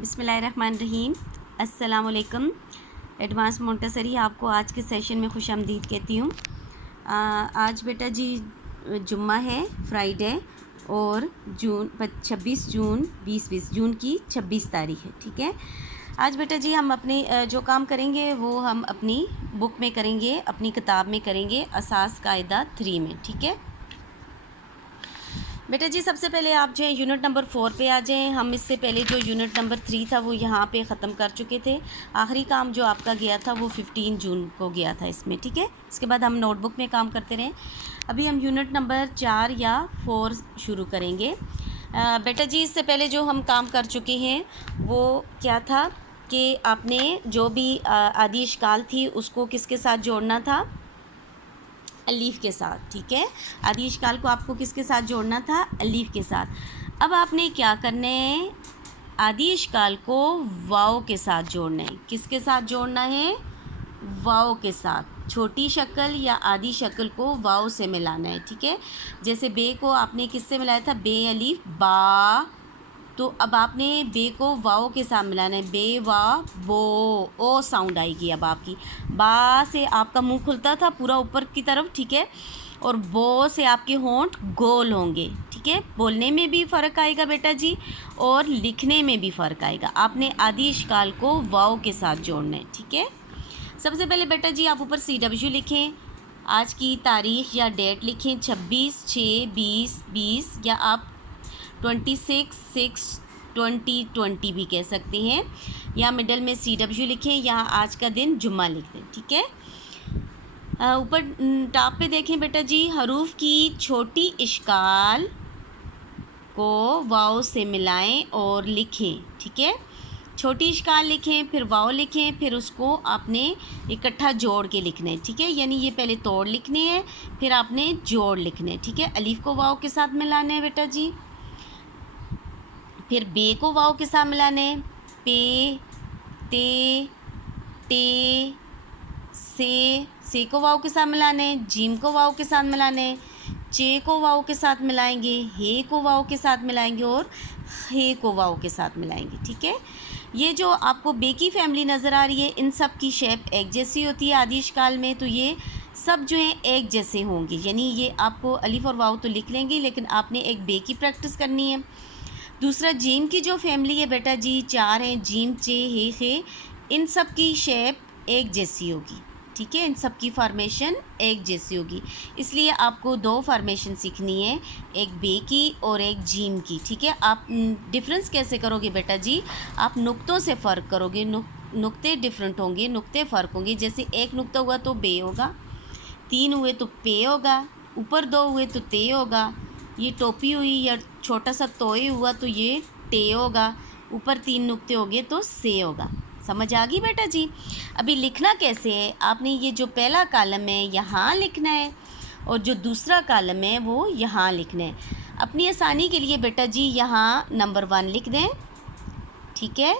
बिस्मिल्लाहिर्रहमानिर्रहीम। अस्सलामुअलैकुम। Advance Montessori आपको आज के सेशन में खुशामदीद कहती हूँ। आज बेटा जी जुम्मा है, फ्राइडे, और 26 जून 2020 जून की 26 तारीख है। ठीक है, आज बेटा जी हम अपने जो काम करेंगे वो हम अपनी बुक में करेंगे, अपनी किताब में करेंगे, असास कायदा 3 में। ठीक है बेटा जी, सबसे पहले आप जो है यूनिट नंबर 4 पे आ जाएं। हम इससे पहले जो यूनिट नंबर 3 था वो यहाँ पे ख़त्म कर चुके थे। आखिरी काम जो आपका गया था वो 15 जून को गया था इसमें। ठीक है, इसके बाद हम नोटबुक में काम करते रहें। अभी हम यूनिट नंबर 4 या 4 शुरू करेंगे। बेटा जी, इससे पहले जो हम काम कर चुके हैं वो क्या था कि आपने जो भी आदि इश्काल थी उसको किसके साथ जोड़ना था? अलीफ़ के साथ। ठीक है, आदि इश्काल को आपको किसके साथ जोड़ना था? अलीफ़ के साथ। अब आपने क्या करना है? आदि इश्काल को वाव के साथ जोड़ना है। किसके साथ जोड़ना है? वाव के साथ। छोटी शक्ल या आदि शक्ल को वाव से मिलाना है। ठीक है, जैसे बे को आपने किससे मिलाया था? बे अलीफ बा, तो अब आपने बे को वाव के साथ मिलाना है। बे वा बो, ओ साउंड आएगी अब आपकी। बा से आपका मुंह खुलता था पूरा ऊपर की तरफ, ठीक है, और बो से आपके होंठ गोल होंगे। ठीक है, बोलने में भी फ़र्क आएगा बेटा जी, और लिखने में भी फ़र्क आएगा। आपने आदि इश्काल को वाव के साथ जोड़ना है। ठीक है, सबसे पहले बेटा जी आप ऊपर CW लिखें, आज की तारीख़ या डेट लिखें 26/6/2020, या आप 26/6/2020 भी कह सकते हैं, या मिडल में CW लिखें, या आज का दिन जुम्मा लिख दें। ठीक है, ऊपर टॉप पे देखें बेटा जी, हरूफ की छोटी इश्काल को वाव से मिलाएं और लिखें। ठीक है, छोटी इश्काल लिखें, फिर वाव लिखें, फिर उसको आपने इकट्ठा जोड़ के लिखना है। ठीक है, यानी ये पहले तोड़ लिखने हैं, फिर आपने जोड़ लिखने हैं। ठीक है, अलीफ़ को वाव के साथ मिलाना है बेटा जी, फिर बे को वाव के साथ मिलाने, पे, ते, टे, से को वाव के साथ मिलाने, जीम को वाव के साथ मिलाने, चे को वाव के साथ मिलाएंगे, हे को वाव के साथ मिलाएंगे, और हे को वाव के साथ मिलाएंगे। ठीक है, ये जो आपको बे की फैमिली नज़र आ रही है, इन सब की शेप एक जैसी होती है आदि इश्काल में, तो ये सब जो हैं एक जैसे होंगे। यानी ये आपको अलीफ़ और वाव तो लिख लेंगे, लेकिन आपने एक बे की प्रैक्टिस करनी है। दूसरा, जीम की जो फैमिली है बेटा जी, 4 हैं, जीम, चे, हे, खे, इन सब की शेप एक जैसी होगी। ठीक है, इन सब की फार्मेशन एक जैसी होगी, इसलिए आपको 2 फार्मेशन सीखनी है, एक बे की और एक जीम की। ठीक है, आप डिफरेंस कैसे करोगे बेटा जी? आप नुक्तों से फ़र्क करोगे, नुक्ते डिफरेंट होंगे, नुक्ते फ़र्क होंगे। जैसे एक नुक्ता हुआ तो बे होगा, 3 हुए तो पे होगा, ऊपर 2 हुए तो ते होगा, ये टोपी हुई या छोटा सा तोय हुआ तो ये टे होगा, ऊपर 3 नुक्ते हो गए तो से होगा। समझ आ गई बेटा जी? अभी लिखना कैसे है? आपने ये जो पहला कॉलम है यहाँ लिखना है, और जो दूसरा कॉलम है वो यहाँ लिखना है। अपनी आसानी के लिए बेटा जी यहाँ नंबर 1 लिख दें, ठीक है,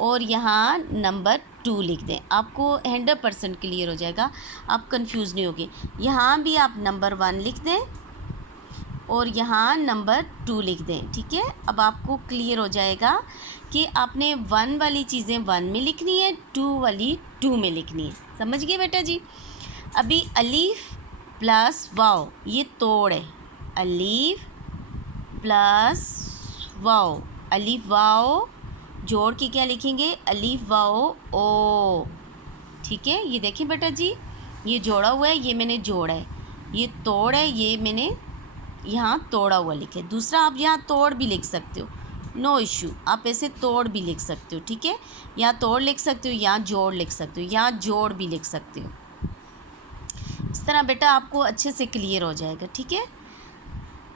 और यहाँ नंबर 2 लिख दें। आपको 100% क्लियर हो जाएगा, आप कंफ्यूज नहीं होगे। यहाँ भी आप नंबर 1 लिख दें और यहाँ नंबर 2 लिख दें। ठीक है, अब आपको क्लियर हो जाएगा कि आपने 1 वाली चीज़ें 1 में लिखनी है, 2 वाली 2 में लिखनी है। समझ गए बेटा जी? अभी अलीफ़ प्लस वाव, ये तोड़ है, अलीफ़ प्लस वाव, अलीफ़ वाव जोड़ के क्या लिखेंगे? अलीफ़ वाव ओ। ठीक है, ये देखें बेटा जी, ये जोड़ा हुआ है, ये मैंने जोड़ा है, ये तोड़ है, ये मैंने यहाँ तोड़ा हुआ लिखे। दूसरा, आप यहाँ तोड़ भी लिख सकते हो, नो इशू, आप ऐसे तोड़ भी लिख सकते हो। ठीक है, यहाँ तोड़ लिख सकते हो, यहाँ जोड़ लिख सकते हो, यहाँ जोड़ भी लिख सकते हो। इस तरह बेटा आपको अच्छे से क्लियर हो जाएगा। ठीक है,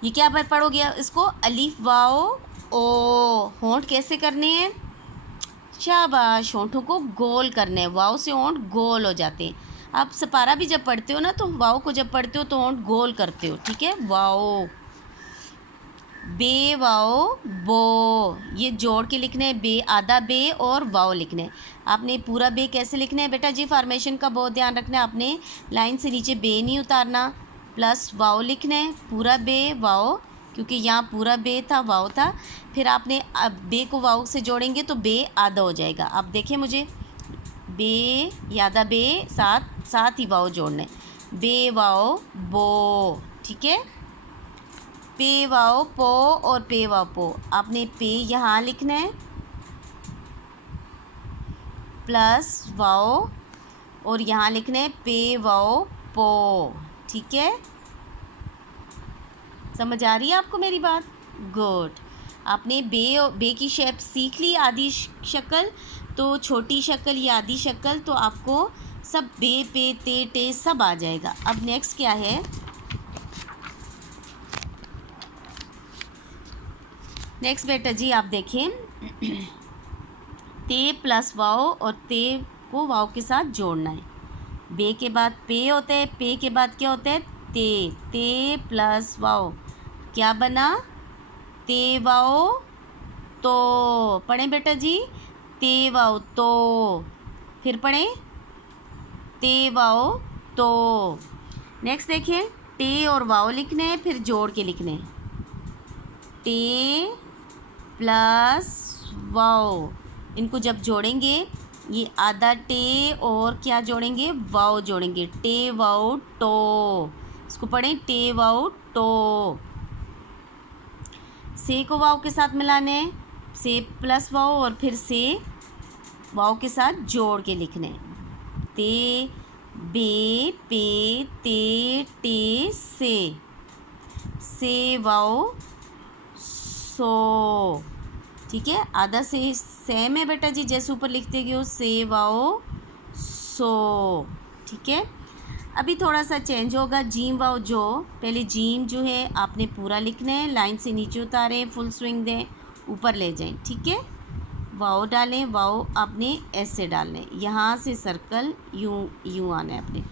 ये क्या पढ़ोगे इसको? अलीफ़ वाओ ओ। होंठ कैसे करने हैं? शाबाश, होंठों को गोल करने हैं। वाओ से होंठ गोल हो जाते हैं। आप सपारा भी जब पढ़ते हो ना, तो वाओ को जब पढ़ते हो तो होंठ गोल करते हो। ठीक है, वाओ, बे वाओ बो, ये जोड़ के लिखने हैं, बे, आधा बे और वाओ लिखने हैं। आपने पूरा बे कैसे लिखना है बेटा जी? फार्मेशन का बहुत ध्यान रखना है, आपने लाइन से नीचे बे नहीं उतारना, प्लस वाओ लिखना है, पूरा बे वाओ क्योंकि यहाँ पूरा बे था, वाव था। फिर आपने अब बे को वाव से जोड़ेंगे तो बे आधा हो जाएगा। अब देखिए मुझे बे यादा बे साथ साथ ही वाव जोड़ने, बे वाव बो, ठीक है। पे वाव पो और पे वाव पो, आपने पे यहाँ लिखना है प्लस वाव और यहाँ लिखना है पे वाव पो, ठीक है। समझ आ रही है आपको मेरी बात? गुड। आपने बे की शेप सीख ली, आधी शक्ल, तो छोटी शक्ल या आधी शक्ल तो आपको सब बे पे ते टे सब आ जाएगा। अब नेक्स्ट क्या है, नेक्स्ट बेटा जी आप देखें ते प्लस वाव और ते को वाव के साथ जोड़ना है। बे के बाद पे होता है, पे के बाद क्या होता है ते, ते प्लस वाव क्या बना ते वाव तो। पढ़ें बेटा जी ते वाव तो, फिर पढ़ें ते वाव तो। नेक्स्ट देखें टे और वाव लिखने हैं, फिर जोड़ के लिखने हैं टे प्लस वाव। इनको जब जोड़ेंगे ये आधा टे और क्या जोड़ेंगे वाव जोड़ेंगे, टे वाव टो। इसको पढ़ें टे वाव टो। से को वाव के साथ मिलाने, से प्लस वाव और फिर से वाव के साथ जोड़ के लिखने ते बे पे ते टे से वाव सो, ठीक है। आधा से सेम है बेटा जी, जैसे ऊपर लिखते गए हो से वाओ सो, ठीक है। अभी थोड़ा सा चेंज होगा, जीम वाओ जो, पहले जीम जो है आपने पूरा लिखना है, लाइन से नीचे उतारें, फुल स्विंग दें, ऊपर ले जाएं, ठीक है। वाओ डालें, वाओ आपने ऐसे डालना है, यहाँ से सर्कल यूँ यूँ आना है अपने।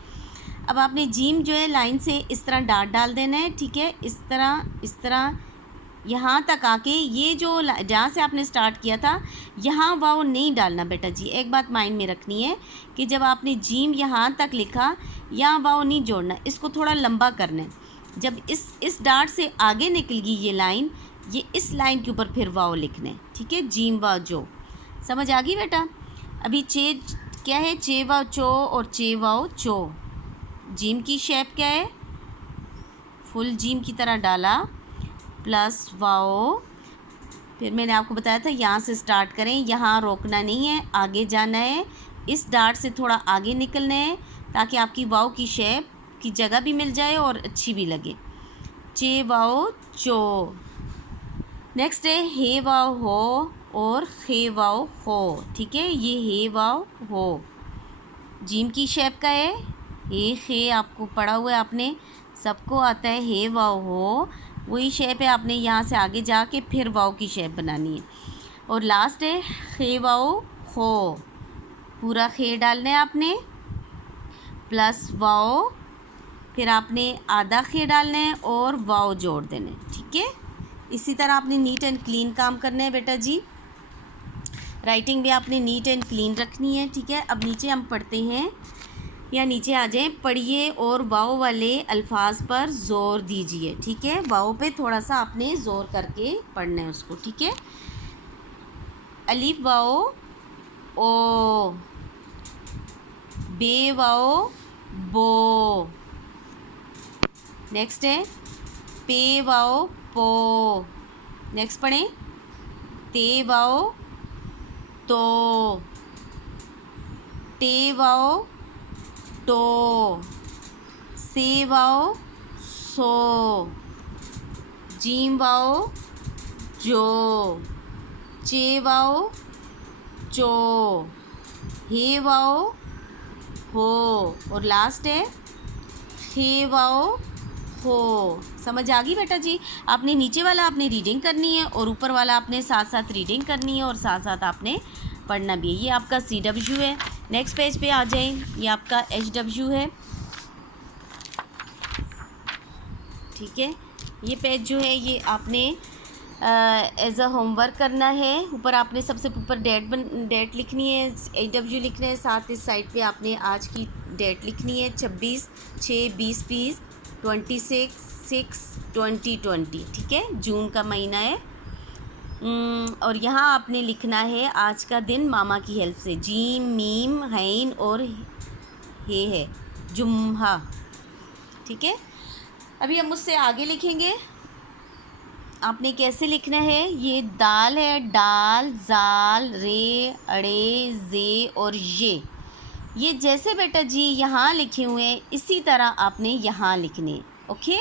अब आपने जीम जो है लाइन से इस तरह डाट डाल देना है, ठीक है। इस तरह यहाँ तक आके ये जो जहाँ से आपने स्टार्ट किया था यहाँ वाव नहीं डालना बेटा जी। एक बात माइंड में रखनी है कि जब आपने जीम यहाँ तक लिखा यहाँ वाव नहीं जोड़ना, इसको थोड़ा लंबा करना है। जब इस डाट से आगे निकल गई ये लाइन, ये इस लाइन के ऊपर फिर वाव लिखना है, ठीक है। जीम वाव जो, समझ आ गई बेटा? अभी चे क्या है, चे वाव चो और चे वाव चो। जीम की शेप क्या है, फुल जीम की तरह डाला प्लस वाओ, फिर मैंने आपको बताया था यहाँ से स्टार्ट करें, यहाँ रोकना नहीं है, आगे जाना है, इस डार्ट से थोड़ा आगे निकलना है ताकि आपकी वाओ की शेप की जगह भी मिल जाए और अच्छी भी लगे। चे वाओ चो। नेक्स्ट है हे वाओ हो और हे वाओ हो, ठीक है। ये हे वाओ हो जीम की शेप का है, हे आपको पढ़ा हुआ है, आपने सबको आता है हे वाओ हो, वही शेप है। आपने यहाँ से आगे जाके फिर वाव की शेप बनानी है। और लास्ट है खे वाओ हो, पूरा खे डालना है आपने प्लस वाओ, फिर आपने आधा खे डालना है और वाव जोड़ देना है, ठीक है। इसी तरह आपने नीट एंड क्लीन काम करना है बेटा जी। राइटिंग भी आपने नीट एंड क्लीन रखनी है, ठीक है। अब नीचे हम पढ़ते हैं, या नीचे आ जाएं, पढ़िए और वाव वाले अल्फाज पर ज़ोर दीजिए, ठीक है। वाव पे थोड़ा सा आपने ज़ोर करके पढ़ना है उसको, ठीक है। अलिफ वाव ओ, बे वाव बो, नेक्स्ट है पे वाव पो, नेक्स्ट पढ़ें ते वाव तो, टे वाव टो, से वाओ सो, जीम वाओ जो, चे वाओ चो, हे वाओ हो और लास्ट है हे वाओ हो। समझ आ गई बेटा जी? आपने नीचे वाला आपने रीडिंग करनी है और ऊपर वाला आपने साथ साथ रीडिंग करनी है और साथ साथ आपने पढ़ना भी है। ये आपका CW है। नेक्स्ट पेज पे आ जाएं, ये आपका HW है, ठीक है। ये पेज जो है ये आपने एज अ होमवर्क करना है। ऊपर आपने सबसे ऊपर डेट लिखनी है, HW लिखना है, साथ इस साइड पे आपने आज की डेट लिखनी है 26/6/2020, 26 6/6/2020, ठीक है, जून का महीना है। और यहाँ आपने लिखना है आज का दिन मामा की हेल्प से, जीम मीम हैन और हे है जुम्हा, ठीक है। अभी हम मुझसे आगे लिखेंगे। आपने कैसे लिखना है, ये दाल है, डाल जाल रे अड़े जे और ये जैसे बेटा जी यहाँ लिखे हुए हैं इसी तरह आपने यहाँ लिखने, ओके।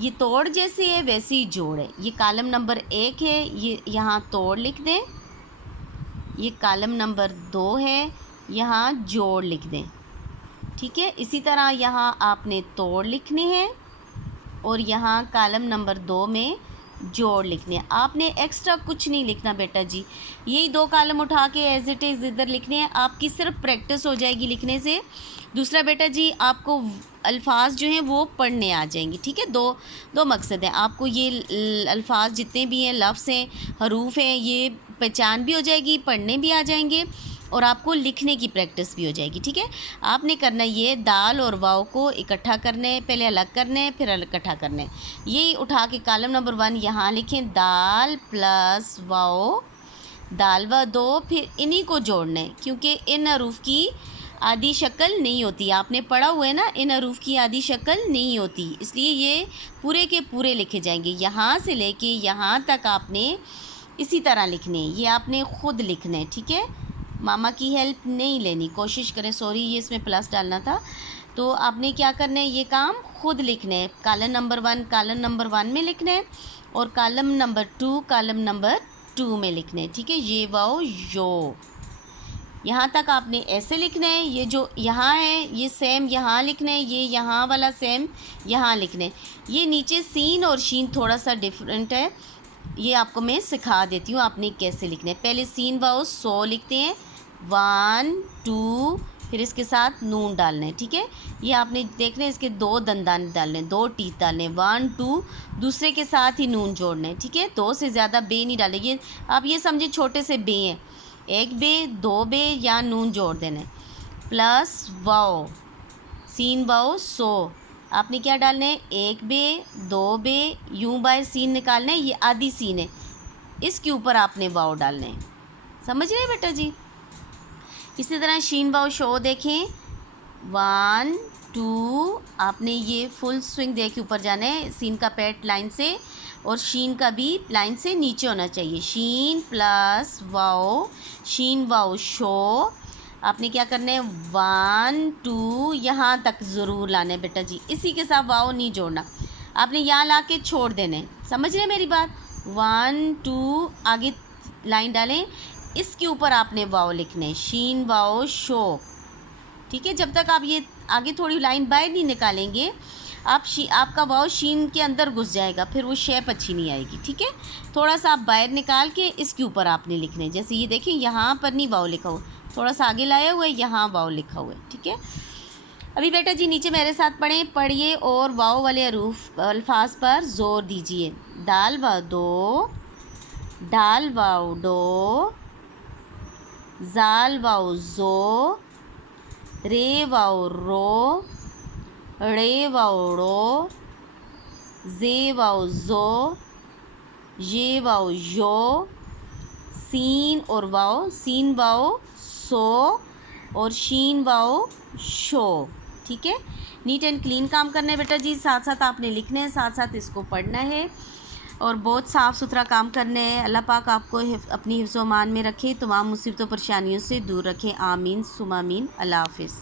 ये तोड़ जैसे है वैसे ही जोड़ है। ये कॉलम नंबर 1 है, ये यहाँ तोड़ लिख दें। ये कॉलम नंबर 2 है, यहाँ जोड़ लिख दें, ठीक है। इसी तरह यहाँ आपने तोड़ लिखने हैं और यहाँ कॉलम नंबर 2 में जोड़ लिखने हैं। आपने एक्स्ट्रा कुछ नहीं लिखना बेटा जी, यही 2 कॉलम उठा के एज इट इज़ इधर लिखने हैं। आपकी सिर्फ प्रैक्टिस हो जाएगी लिखने से। दूसरा बेटा जी आपको अल्फाज जो हैं वो पढ़ने आ जाएंगे, ठीक है। दो मकसद हैं, आपको ये अल्फाज जितने भी हैं, लफ्ज़ हैं, हरूफ हैं, ये पहचान भी हो जाएगी, पढ़ने भी आ जाएंगे और आपको लिखने की प्रैक्टिस भी हो जाएगी, ठीक है। आपने करना ये दाल और वाव को इकट्ठा करने, पहले अलग करने फिर इकट्ठा करने। ये उठा के कॉलम नंबर 1 यहाँ लिखें, दाल प्लस वाव, दाल व 2, फिर इन्हीं को जोड़ना है क्योंकि इन हरूफ की आधी शक्ल नहीं होती। आपने पढ़ा हुआ है ना, इन हरूफ की आधी शक्ल नहीं होती, इसलिए ये पूरे के पूरे लिखे जाएंगे। यहाँ से लेके यहाँ तक आपने इसी तरह लिखने हैं, ये आपने ख़ुद लिखना है, ठीक है। मामा की हेल्प नहीं लेनी, कोशिश करें। सॉरी, ये इसमें प्लस डालना था। तो आपने क्या करना है, ये काम खुद लिखना है। कॉलम नंबर 1 कॉलम नंबर 1 में लिखना है और कॉलम नंबर 2 कॉलम नंबर 2 में लिखना है, ठीक है। ये वाओ यो, यहाँ तक आपने ऐसे लिखना है। ये जो यहाँ है ये सेम यहाँ लिखना है, ये यहाँ वाला सेम यहाँ लिखना है। ये नीचे सीन और शीन थोड़ा सा डिफरेंट है, ये आपको मैं सिखा देती हूँ आपने कैसे लिखना है। पहले सीन वाओ 100 लिखते हैं, 1 2, फिर इसके साथ नून डालना है, ठीक है। ये आपने देखना है, इसके 2 दंदान डालने हैं, 2 टीथ डालने हैं, 1 2, दूसरे के साथ ही नून जोड़ना है, ठीक है। 2 से ज़्यादा बे नहीं डाले, ये आप ये समझिए छोटे से बे हैं, 1 बे 2 बे या नून जोड़ देना है। प्लस वाओ, सीन वाओ 100, आपने क्या डालना है, 1 बे 2 बे, यूँ बाय सीन निकालना है, ये आधी सीन है, इसके ऊपर आपने वाओ डालना है। समझ रहे हैं बेटा जी। इसी तरह शीन वाओ शो देखें, 1 2, आपने ये फुल स्विंग दे के ऊपर जाना है, सीन का पैट लाइन से और शीन का भी लाइन से नीचे होना चाहिए। शीन प्लस वाओ, शीन वाओ शो, आपने क्या करना है, 1 2 यहाँ तक ज़रूर लाना है बेटा जी, इसी के साथ वाओ नहीं जोड़ना, आपने यहाँ ला के छोड़ देना है। समझ रहे हैं मेरी बात। 1 2 आगे लाइन डालें, इसके ऊपर आपने वाओ लिखना है, शीन वाओ शो, ठीक है। जब तक आप ये आगे थोड़ी लाइन बाहर नहीं निकालेंगे, आपका वाओ शीन के अंदर घुस जाएगा, फिर वो शेप अच्छी नहीं आएगी, ठीक है। थोड़ा सा आप बाहर निकाल के इसके ऊपर आपने लिखना है। जैसे ये देखें, यहाँ पर नहीं वाओ लिखा हुआ, थोड़ा सा आगे लाया हुआ है, यहाँ वाओ लिखा हुआ है, ठीक है। अभी बेटा जी नीचे मेरे साथ पढ़िए और वाओ वाले अल्फाज पर ज़ोर दीजिए। दाल वाओ दो, डाल वाओ डो, जाल वाओ जो, रे वाओ रो, रे वाओ रो, जे वाओ जो, ये वाओ यो, सीन और वाओ, सीन वाओ सो और शीन वाओ शो, ठीक है। नीट एंड क्लीन काम करना है बेटा जी, साथ साथ आपने लिखना है, साथ साथ इसको पढ़ना है और बहुत साफ़ सुथरा काम करना है। अल्लाह पाक आपको अपनी हिफ्ज़-ओ-मान में रखे, तमाम मुसीबतों परेशानियों से दूर रखे। आमीन सुमा आमीन। अल्लाह हाफ़िज़।